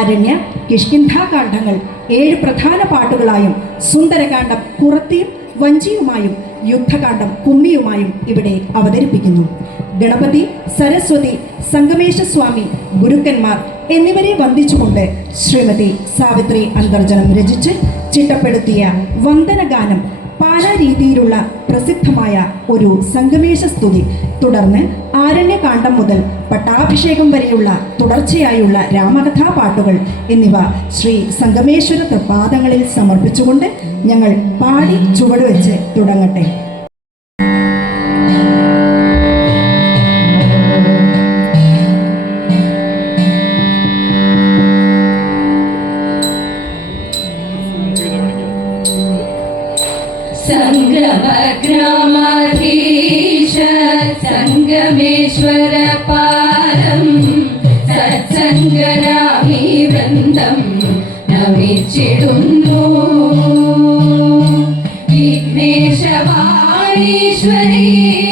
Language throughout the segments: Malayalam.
ആരണ്യ കിഷ്കിന്ധാകാന്ഡങ്ങൾ ഏഴ് പ്രധാന പാട്ടുകളായും സുന്ദരകാന്ഡം കുറത്തിയും വഞ്ചിയുമായും യുദ്ധകാന്ഡം കുമ്മിയുമായും ഇവിടെ അവതരിപ്പിക്കുന്നു. ഗണപതി സരസ്വതി സംഗമേശസ്വാമി ഗുരുക്കന്മാർ എന്നിവരെ വന്ദിച്ചുകൊണ്ട് ശ്രീമതി സാവിത്രി അന്തർജനം രചിച്ച് ചിട്ടപ്പെടുത്തിയ വന്ദനഗാനം പാലാരീതിയിലുള്ള പ്രസിദ്ധമായ ഒരു സംഗമേശ സ്തുതി. തുടർന്ന് ആരണ്യകാന്ഡം മുതൽ പട്ടാഭിഷേകം വരെയുള്ള തുടർച്ചയായുള്ള രാമകഥാ പാട്ടുകൾ എന്നിവ ശ്രീ സംഗമേശ്വര തൃപാദങ്ങളിൽ സമർപ്പിച്ചുകൊണ്ട് ഞങ്ങൾ പാടി ചുവടുവെച്ച് തുടങ്ങട്ടെ. പരമേശ്വര പാദം സത്സംഗരാമി വൃന്ദം നമിച്ചിടുന്നു. വിഘ്നേശവാണീശ്വരീ.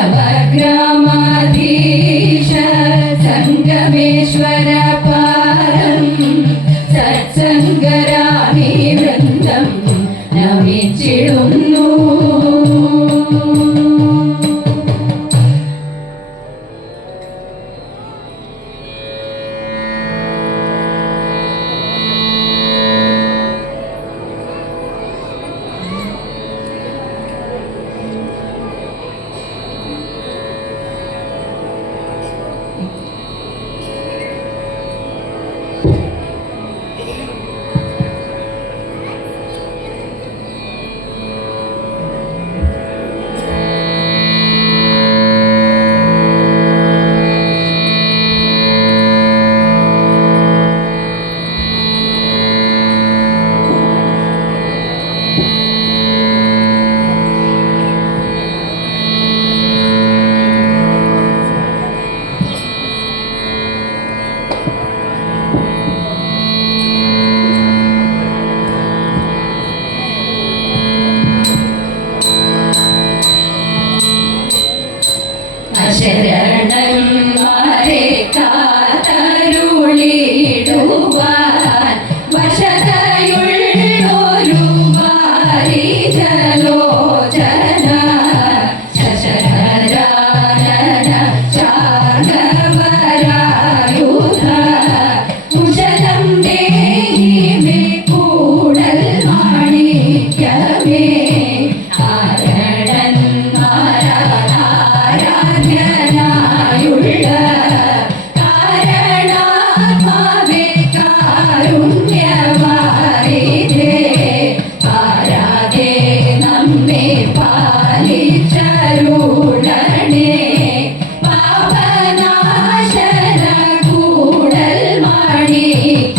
സംഗമഗ്രാമാധീശ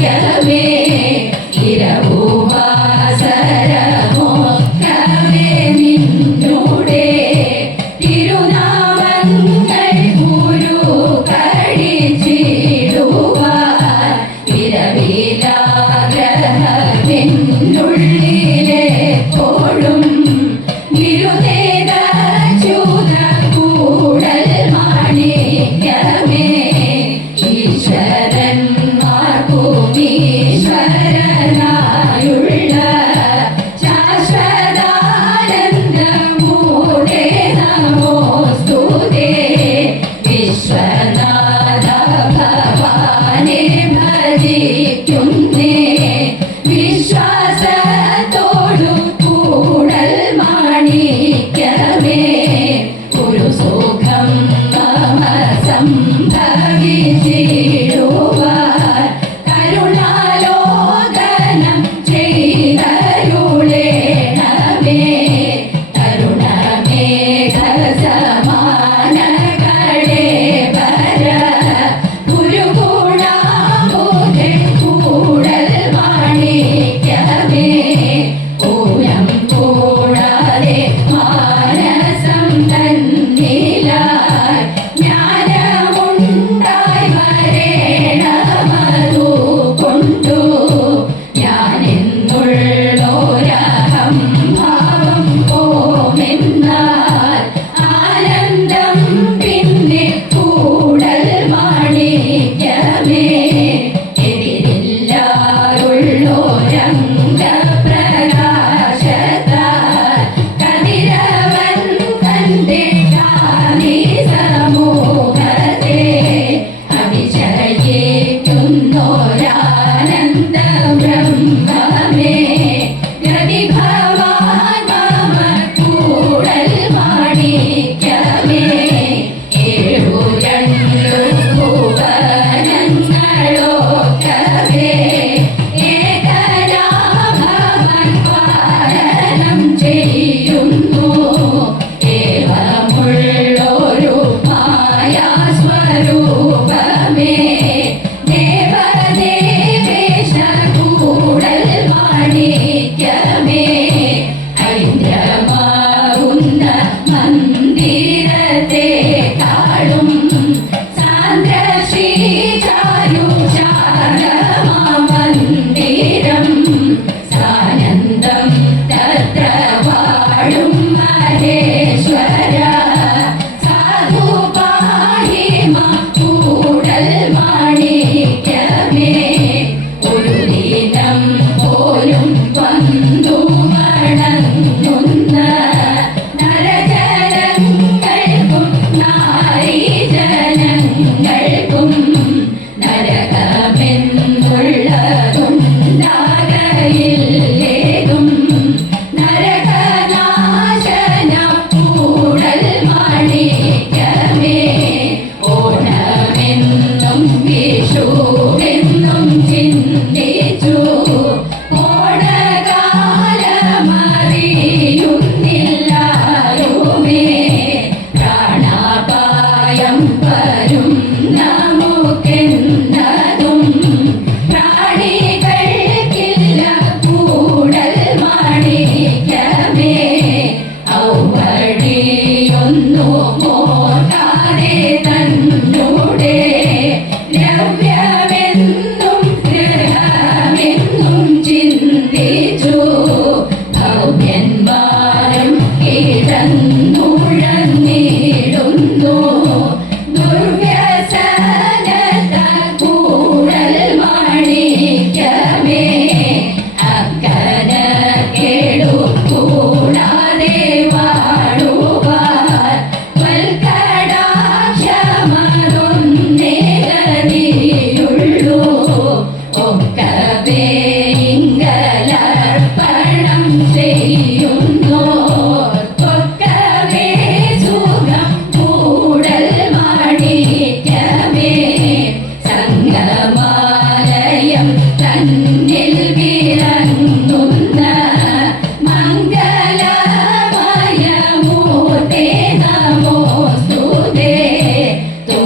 கேட்கவே Toledo.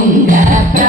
Yeah.